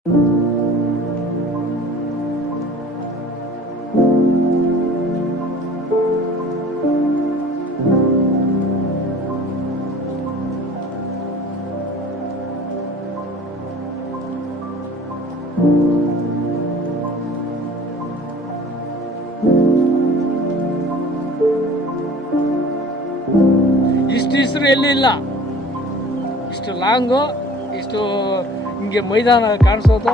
ಇಷ್ಟು ಹೆಸರು ಎಲ್ಲಿ ಇಲ್ಲ. ಇಷ್ಟು ಲಾಂಗು, ಇಷ್ಟು ಹಿಂಗೆ ಮೈದಾನ ಕಾಣಿಸೋದು.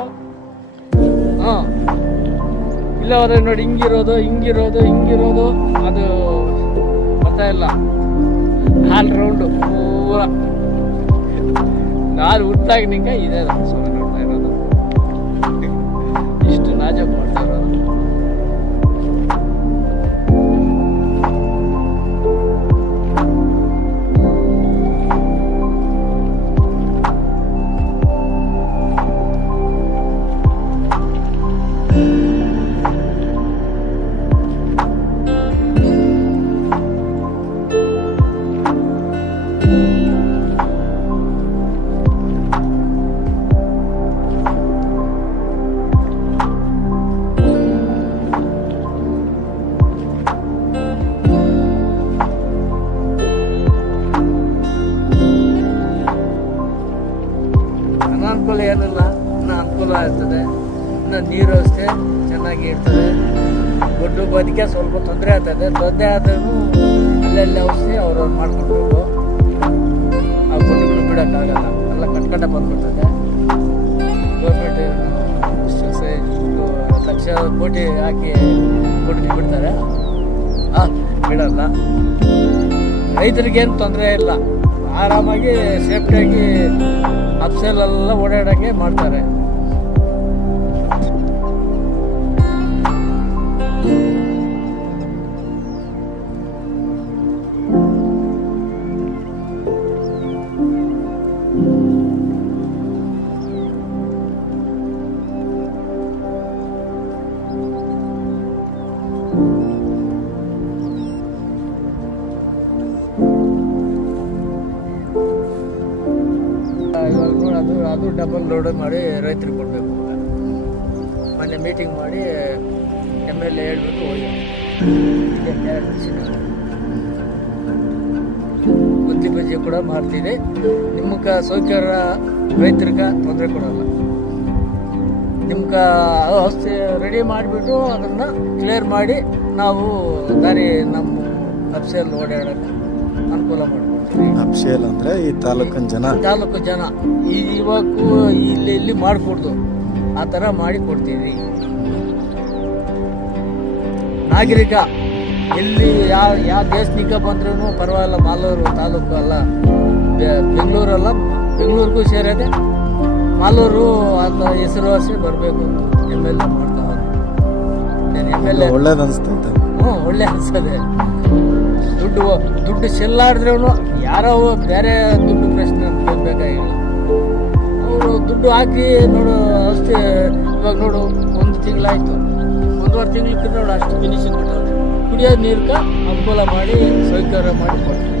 ಇಲ್ಲ ಅವ್ರೆ ನೋಡಿ, ಹಿಂಗಿರೋದು ಅದು ಗೊತ್ತಾ ಇಲ್ಲ. ಆಲ್ ರೌಂಡು ಪೂರ ನಾನು ಹುಟ್ಟಾಗ ನಿಂಗೆ ಇದೆ ಸುಮ್ಮನೆ ನೋಡ್ತಾ ಇರೋದು. ಇಷ್ಟು ನಾಜಕ್ ಮಾಡ್ತಾ ಇರೋದು. ಅನಾನುಕೂಲ ಏನಿಲ್ಲ, ಇನ್ನು ಅನುಕೂಲ ಇರ್ತದೆ. ಇನ್ನು ನೀರು ಅಷ್ಟೇ ಚೆನ್ನಾಗಿ ಇರ್ತದೆ. ಗೊಡ್ಡು ಬದುಕೆ ಸ್ವಲ್ಪ ತೊಂದರೆ ಆಗ್ತದೆ. ತೊಂದರೆ ಆದ್ರೂ ಅಲ್ಲೆಲ್ಲಿ ಔಷಧಿ ಅವ್ರವ್ರು ಮಾಡ್ಕೊಡ್ಬೇಕು. ಆ ಗೊಡ್ಡುಗಳು ಬಿಡೋಕ್ಕಾಗಲ್ಲ, ಎಲ್ಲ ಕಟ್ಕಟ್ಟೆ ಬಂದ್ಬಿಡ್ತದೆ. ಗೌರ್ಮೆಂಟ್ ಲಕ್ಷ ಕೋಟಿ ಹಾಕಿ ಕೊಟ್ಟು ಬಿಡ್ತಾರೆ, ಬಿಡಲ್ಲ. ರೈತರಿಗೇನು ತೊಂದರೆ ಇಲ್ಲ, ಆರಾಮಾಗಿ ಸೇಫ್ಟಿಯಾಗಿ ಅಪ್ಸೆಲೆಲ್ಲ ಓಡಾಡಂಗೆ ಮಾಡ್ತಾರೆ. ಇವಾಗ ನೋಡಿ, ಅದು ಡಬಲ್ ಲೋಡ್ ಮಾಡಿ ರೈತರಿಗೆ ಕೊಡಬೇಕು. ಮೊನ್ನೆ ಮೀಟಿಂಗ್ ಮಾಡಿ MLA ಹೇಳ್ಬಿಟ್ಟು ಹೋಗಿ ಬುದ್ಧಿ ಬಜ್ಜಿ ಕೂಡ ಮಾಡ್ತೀವಿ. ನಿಮ್ಗೆ ಸೌಕರ್ಯ, ರೈತರಿಗೆ ತೊಂದರೆ ಕೊಡಲ್ಲ. ನಿಮ್ಗೆ ಔಷಧಿ ರೆಡಿ ಮಾಡಿಬಿಟ್ಟು ಅದನ್ನು ಕ್ಲಿಯರ್ ಮಾಡಿ ನಾವು ದಾರಿ ನಮ್ಮ ಅಪ್ಸೆಲ್ ಓಡಾಡೋಕ್ಕೆ ಅನುಕೂಲ ಮಾಡ್ಕೊಡ್ತೀವಿ. ಅಪ್ಸೆಲ್ ಅಂದರೆ ಈ ತಾಲೂಕು ಜನ ಇವಾಗೂ ಇಲ್ಲಿ ಮಾಡಿಕೊಡ್ದು ಆ ಥರ ಮಾಡಿ ಕೊಡ್ತೀವಿ. ನಾಗರಿಕ ಎಲ್ಲಿ ಯಾವ ದೇಶನಿಕ ಬಂದ್ರೂ ಪರವಾಗಿಲ್ಲ. ಮಾಲೂರು ತಾಲೂಕು ಅಲ್ಲ, ಬೆಂಗಳೂರಿಗೂ ಸೇರಿದೆ. ಮಾಲೂರು ಅಂತ ಹೆಸರುವಾಸಿ ಬರಬೇಕು. MLA ಮಾಡ್ತಾ MLA ಒಳ್ಳೇದು ಅನಿಸ್ತೈತೆ. ಒಳ್ಳೆ ಅನ್ಸದೆ. ದುಡ್ಡು ಚೆಲ್ಲಾಡಿದ್ರೂ ಯಾರೋ ಬೇರೆ ದುಡ್ಡು ಪ್ರಶ್ನೆ ಅಂತ ಕೇಳಬೇಕಾಗಿಲ್ಲ. ಅವರು ದುಡ್ಡು ಹಾಕಿ ನೋಡು ಔಷಧಿ. ಇವಾಗ ನೋಡು, 1 ತಿಂಗಳಾಯ್ತು, 1.5 ತಿಂಗಳಕ್ಕೆ ನೋಡು ಅಷ್ಟು ಫಿನಿಶಿಂಗ್ ಕೊಟ್ಟವ್ರೆ. ಕುಡಿಯೋ ನೀರ್ಗೆ ಅನುಕೂಲ ಮಾಡಿ ಸೌಕರ್ಯ ಮಾಡಿ ಕೊಡ್ತೀವಿ.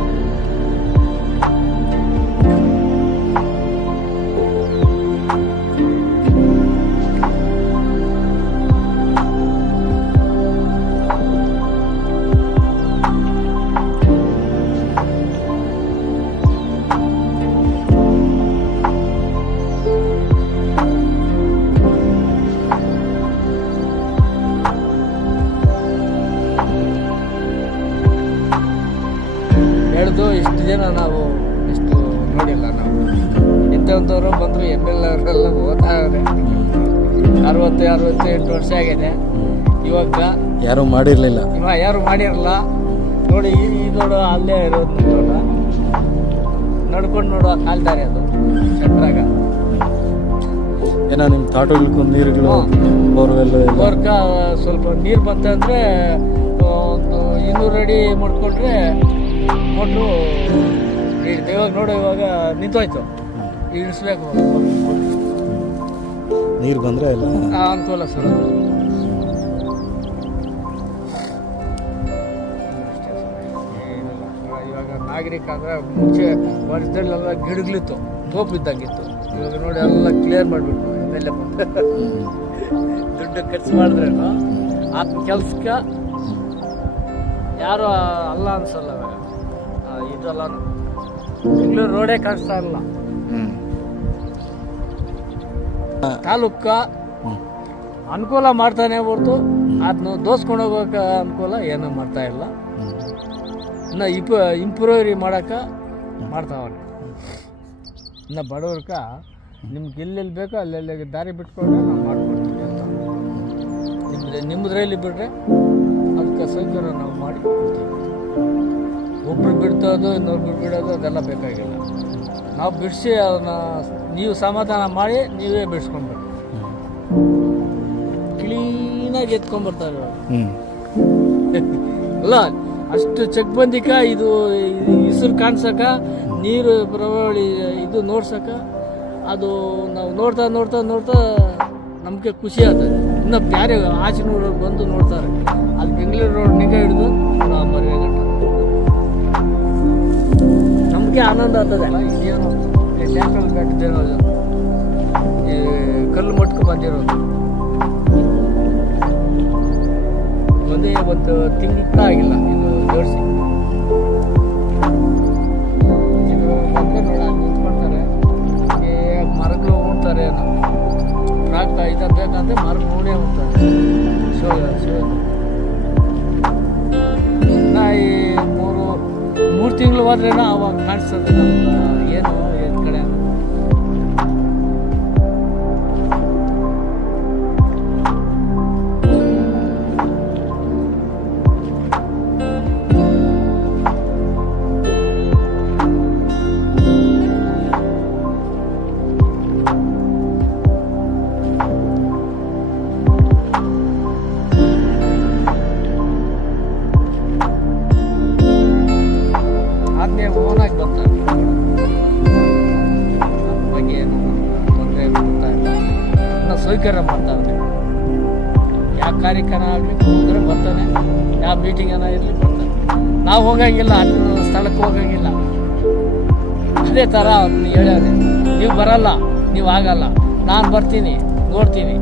ಇಷ್ಟು ಜನ ನಾವು ಇಷ್ಟು ನೋಡಿಲ್ಲ. ನಾವು ಇಂಥವಂಥವ್ರು ಬಂದರು. MLA ಅವರೆಲ್ಲ ಓದ್ತಾವ್ರೆ. 68 ವರ್ಷ ಆಗಿದೆ. ಇವಾಗ ಯಾರು ಮಾಡಿರಲಿಲ್ಲ. ನೋಡಿ, ಈ ನೋಡು ಅಲ್ಲೇ ಇರೋದು ನೋಡ, ನಡ್ಕೊಂಡು ನೋಡುವ ಕಾಲ್ದಾರಿ ಅದು ಸೆಂಟ್ರಾಗ. ಏನೋ ನಿಮ್ಮ ತೋಟಗಳಿಗೂ ನೀರುಗಳು ಬೋರ್ಕ ಸ್ವಲ್ಪ ನೀರು ಬಂತಂದರೆ ಒಂದು 200 ಅಡಿ ಮಾಡ್ಕೊಂಡ್ರೆ ಮೋಟ್ರು ಇವಾಗ ನೋಡು, ಇವಾಗ ನಿಂತೋಯ್ತು. ಇಳಿಸ್ಬೇಕು, ನೀರು ಬಂದರೆ ಎಲ್ಲ ಅನುಕೂಲ ಸರ್. ಇವಾಗ ನಾಗರಿಕ ಅಂದರೆ ಮುಂಚೆ ವರ್ಷದಲ್ಲೆಲ್ಲ ಗಿಡಗಳಿತ್ತು, ತೋಪು ಇದ್ದಂಗಿತ್ತು. ಇವಾಗ ನೋಡಿ ಎಲ್ಲ ಕ್ಲಿಯರ್ ಮಾಡಿಬಿಟ್ಟು ಆಮೇಲೆ ದುಡ್ಡು ಖರ್ಚು ಮಾಡಿದ್ರೇನು ಆತನ ಕೆಲ್ಸಕ್ಕೆ ಯಾರು ಅಲ್ಲ ಅನ್ಸಲ್ಲ ಇವಾಗ. ಇದೆಲ್ಲ ಬೆಂಗಳೂರು ರೋಡೇ ಕಾಣಿಸ್ತಾ ಇಲ್ಲ. ತಾಲೂಕ ಅನುಕೂಲ ಮಾಡ್ತಾನೆ ಹೊರತು ಅದನ್ನ ದೋಸ್ಕೊಂಡು ಹೋಗೋಕೆ ಅನುಕೂಲ ಏನೂ ಮಾಡ್ತಾ ಇಲ್ಲ. ಇನ್ನು ಇಂಪ್ರೂವರಿ ಮಾಡೋಕೆ ಮಾಡ್ತಾವ್ರೆ. ಇನ್ನು ಬಡವ್ರಕ ನಿಮ್ಗೆ ಎಲ್ಲೆಲ್ಲಿ ಬೇಕೋ ಅಲ್ಲೆಲ್ಲಿ ದಾರಿ ಬಿಟ್ಕೊಂಡ್ರೆ ನಾವು ಮಾಡ್ಕೊಡ್ತೀವಿ ಅಂತ. ನಿಮ್ಮದ್ರಲ್ಲಿ ಬಿಡ್ರೆ ಅದಕ್ಕೆ ಸೌಕರ್ಯ ನಾವು ಮಾಡಿ ಕೊಡ್ತೀವಿ. ಒಬ್ರು ಬಿಡ್ತೋದು ಇನ್ನೊಬ್ರು ಬಿಡೋದು ಅದೆಲ್ಲ ಬೇಕಾಗಿಲ್ಲ. ನಾವು ಬಿಡಿಸಿ ಅದನ್ನ ನೀವು ಸಮಾಧಾನ ಮಾಡಿ ನೀವೇ ಬಿಡಿಸ್ಕೊಂಡ್ಬೇಕು. ಕ್ಲೀನಾಗಿ ಎತ್ಕೊಂಡ್ಬರ್ತಾರೆ ಅಲ್ಲ. ಅಷ್ಟು ಚಕ್ಬಂದಿಕ ಇದು ಹೆಸರು ಕಾಣ್ಸಕ, ನೀರು ಪ್ರವಾಳಿ ಇದು ನೋಡ್ಸಕ, ಅದು ನಾವು ನೋಡ್ತಾ ನೋಡ್ತಾ ನೋಡ್ತಾ ನಮಗೆ ಖುಷಿ ಆಗ್ತದೆ. ಇನ್ನು ಬೇರೆ ಆಚೆ ನೋಡೋರು ಬಂದು ನೋಡ್ತಾರೆ. ಅಲ್ಲಿ ಬೆಂಗಳೂರು ರೋಡ್ ನಿಗ ಹಿಡಿದು ಮರಿಗಟ್ಟ ನಮಗೆ ಆನಂದ ಆಗ್ತದೆ. ಇದೇನು ನ್ಯಾಷನಲ್ ಘಟ್ಟದೇನೋ ಈ ಕಲ್ಲು ಮಟ್ಕ ಬಂದಿರೋದು ಒಂದೇ ಒಂದು ತಿಂಗಳ ಆಗಿಲ್ಲ ಇದು ಜೋಡಿಸಿ. ಬಂದರೆ ನೋಡ ನಿಂತ್ಕೊಳ್ತಾರೆ, ಮರಗಳು ಉಣ್ತಾರೆ. ಪ್ರಾಕ್ ಇದ ಬೇಕಂದ್ರೆ ಮರ ನೋಡೇ ಉಣ್ತಾರೆ. ಇನ್ನು ಈ ಮೂರು ತಿಂಗಳು ಹೋದ್ರೇನ ಅವಾಗ ಕಾಣಿಸ್ತದೆ ನಮ್ಗೆ ಏನು ಏನು ಕಡೆ. ಓನಾಗಿ ಬರ್ತಾರೆ. ನಮ್ಮ ಬಗ್ಗೆ ಏನು ತೊಂದರೆ ಬರ್ತಾ ಇಲ್ಲ. ಇನ್ನು ಸೌಕರ್ಯ ಮಾಡ್ತಾವೆ. ಯಾವ ಕಾರ್ಯಕ್ರಮ ಆಗಲಿ ಹೋದ್ರೆ ಬರ್ತಾನೆ, ಯಾವ ಮೀಟಿಂಗ್ ಏನೋ ಇರಲಿ ಬರ್ತಾನೆ. ನಾವು ಹೋಗಂಗಿಲ್ಲ, ಅಲ್ಲಿ ಸ್ಥಳಕ್ಕೆ ಹೋಗಂಗಿಲ್ಲ. ಅದೇ ಥರ ಅವ್ರನ್ನ ಹೇಳ್ಯಾರೆ, ನೀವು ಬರಲ್ಲ, ನೀವು ಆಗಲ್ಲ, ನಾನು ಬರ್ತೀನಿ ನೋಡ್ತೀನಿ.